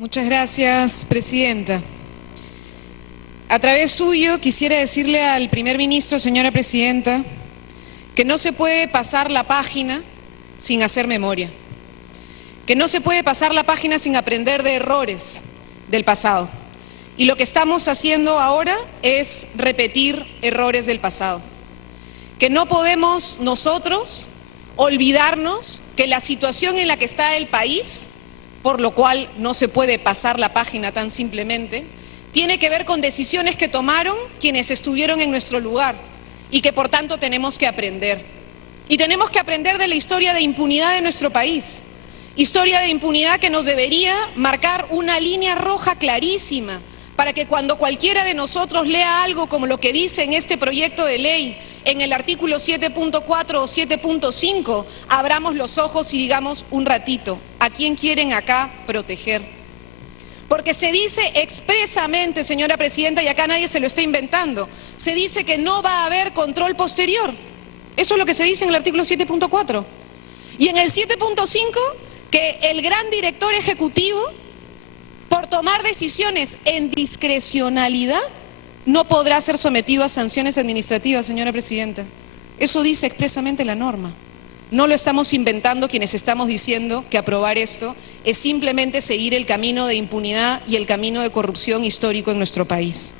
Muchas gracias, Presidenta. A través suyo quisiera decirle al primer ministro, señora Presidenta, que no se puede pasar la página sin hacer memoria, que no se puede pasar la página sin aprender de errores del pasado. Y lo que estamos haciendo ahora es repetir errores del pasado. Que no podemos nosotros olvidarnos que la situación en la que está el país, por lo cual no se puede pasar la página tan simplemente, tiene que ver con decisiones que tomaron quienes estuvieron en nuestro lugar y que por tanto tenemos que aprender. Y tenemos que aprender de la historia de impunidad de nuestro país, historia de impunidad que nos debería marcar una línea roja clarísima para que cuando cualquiera de nosotros lea algo como lo que dice en este proyecto de ley, en el artículo 7.4 o 7.5, abramos los ojos y digamos un ratito, ¿a quién quieren acá proteger? Porque se dice expresamente, señora Presidenta, y acá nadie se lo está inventando, se dice que no va a haber control posterior. Eso es lo que se dice en el artículo 7.4. Y en el 7.5, que el gran director ejecutivo, por tomar decisiones en discrecionalidad, no podrá ser sometido a sanciones administrativas, señora Presidenta. Eso dice expresamente la norma. No lo estamos inventando quienes estamos diciendo que aprobar esto es simplemente seguir el camino de impunidad y el camino de corrupción histórico en nuestro país.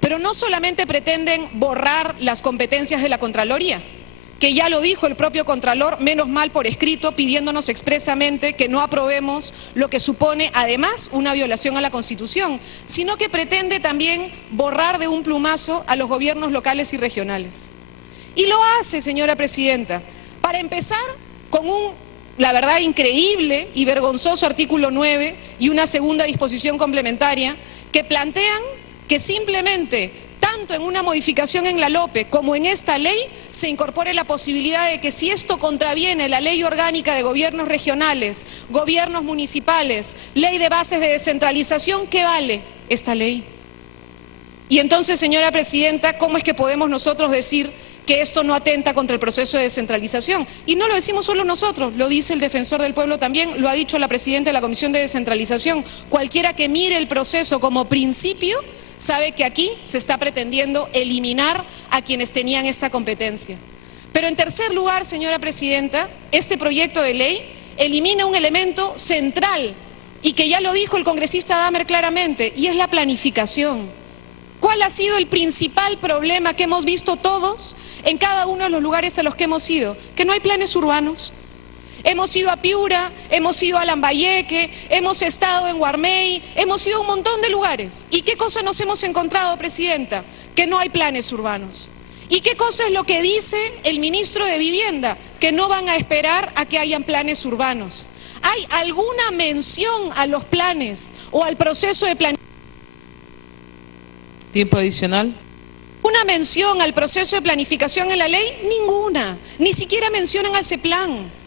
Pero no solamente pretenden borrar las competencias de la Contraloría, que ya lo dijo el propio Contralor, menos mal por escrito, pidiéndonos expresamente que no aprobemos lo que supone además una violación a la Constitución, sino que pretende también borrar de un plumazo a los gobiernos locales y regionales. Y lo hace, señora Presidenta, para empezar con la verdad, increíble y vergonzoso artículo 9 y una segunda disposición complementaria que plantean que simplemente tanto en una modificación en la LOPE como en esta ley se incorpore la posibilidad de que si esto contraviene la ley orgánica de gobiernos regionales, gobiernos municipales, ley de bases de descentralización, ¿qué vale esta ley? Y entonces, señora Presidenta, ¿cómo es que podemos nosotros decir que esto no atenta contra el proceso de descentralización? Y no lo decimos solo nosotros, lo dice el Defensor del Pueblo también, lo ha dicho la Presidenta de la Comisión de Descentralización. Cualquiera que mire el proceso como principio sabe que aquí se está pretendiendo eliminar a quienes tenían esta competencia. Pero en tercer lugar, señora Presidenta, este proyecto de ley elimina un elemento central y que ya lo dijo el congresista Damer claramente, y es la planificación. ¿Cuál ha sido el principal problema que hemos visto todos en cada uno de los lugares a los que hemos ido? Que no hay planes urbanos. Hemos ido a Piura, hemos ido a Lambayeque, hemos estado en Guarmey, hemos ido a un montón de lugares. ¿Y qué cosa nos hemos encontrado, Presidenta? Que no hay planes urbanos. ¿Y qué cosa es lo que dice el ministro de Vivienda? Que no van a esperar a que hayan planes urbanos. ¿Hay alguna mención a los planes o al proceso de planificación? Tiempo adicional. ¿Una mención al proceso de planificación en la ley? Ninguna. Ni siquiera mencionan al CEPLAN.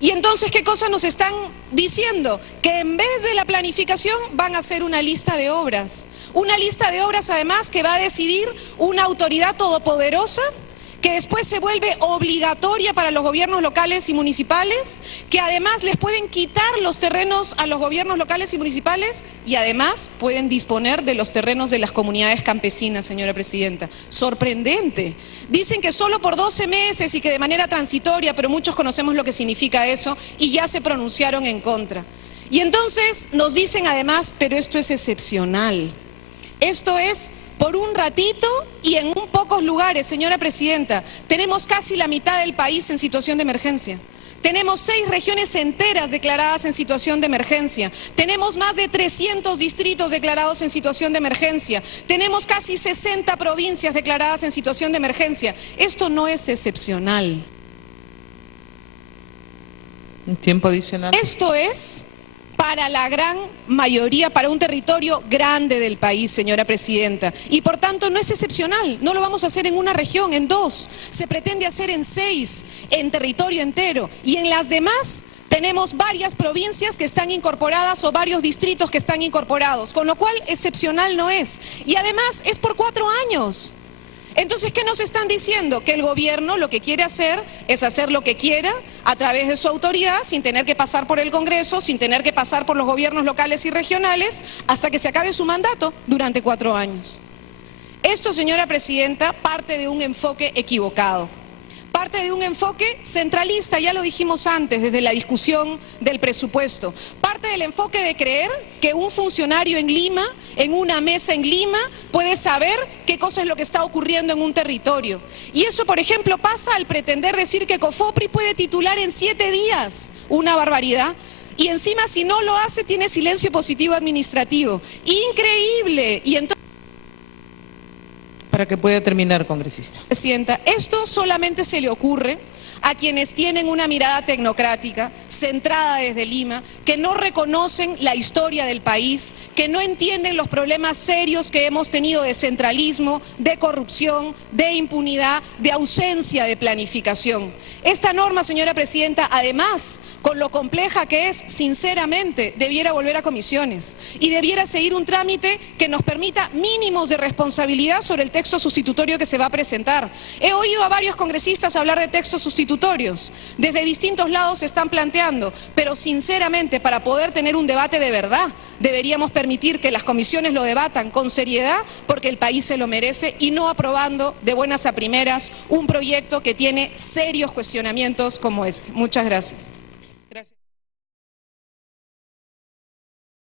Y entonces, ¿qué cosas nos están diciendo? Que en vez de la planificación van a hacer una lista de obras. Una lista de obras además que va a decidir una autoridad todopoderosa que después se vuelve obligatoria para los gobiernos locales y municipales, que además les pueden quitar los terrenos a los gobiernos locales y municipales y además pueden disponer de los terrenos de las comunidades campesinas, señora Presidenta. Sorprendente. Dicen que solo por 12 meses y que de manera transitoria, pero muchos conocemos lo que significa eso y ya se pronunciaron en contra. Y entonces nos dicen además, pero esto es excepcional. Esto es por un ratito y en un pocos lugares, señora Presidenta. Tenemos casi la mitad del país en situación de emergencia. Tenemos 6 regiones enteras declaradas en situación de emergencia. Tenemos más de 300 distritos declarados en situación de emergencia. Tenemos casi 60 provincias declaradas en situación de emergencia. Esto no es excepcional. Un tiempo adicional. Esto es para la gran mayoría, para un territorio grande del país, señora Presidenta. Y por tanto no es excepcional, no lo vamos a hacer en una región, en 2, se pretende hacer en 6, en territorio entero. Y en las demás tenemos varias provincias que están incorporadas o varios distritos que están incorporados, con lo cual excepcional no es. Y además es por 4 años. Entonces, ¿qué nos están diciendo? Que el gobierno lo que quiere hacer es hacer lo que quiera a través de su autoridad, sin tener que pasar por el Congreso, sin tener que pasar por los gobiernos locales y regionales, hasta que se acabe su mandato durante 4 años. Esto, señora presidenta, parte de un enfoque equivocado. Parte de un enfoque centralista, ya lo dijimos antes, desde la discusión del presupuesto. Parte del enfoque de creer que un funcionario en Lima, en una mesa en Lima, puede saber qué cosa es lo que está ocurriendo en un territorio. Y eso, por ejemplo, pasa al pretender decir que COFOPRI puede titular en 7 días, una barbaridad. Y encima, si no lo hace, tiene silencio positivo administrativo. Increíble. Y entonces, para que pueda terminar, congresista. Presidenta, esto solamente se le ocurre a quienes tienen una mirada tecnocrática, centrada desde Lima, que no reconocen la historia del país, que no entienden los problemas serios que hemos tenido de centralismo, de corrupción, de impunidad, de ausencia de planificación. Esta norma, señora presidenta, además, con lo compleja que es, sinceramente, debiera volver a comisiones y debiera seguir un trámite que nos permita mínimos de responsabilidad sobre el texto sustitutorio que se va a presentar. He oído a varios congresistas hablar de textos sustitutorios. Desde distintos lados se están planteando, pero sinceramente, para poder tener un debate de verdad, deberíamos permitir que las comisiones lo debatan con seriedad, porque el país se lo merece, y no aprobando de buenas a primeras un proyecto que tiene serios cuestionamientos como este. Muchas gracias.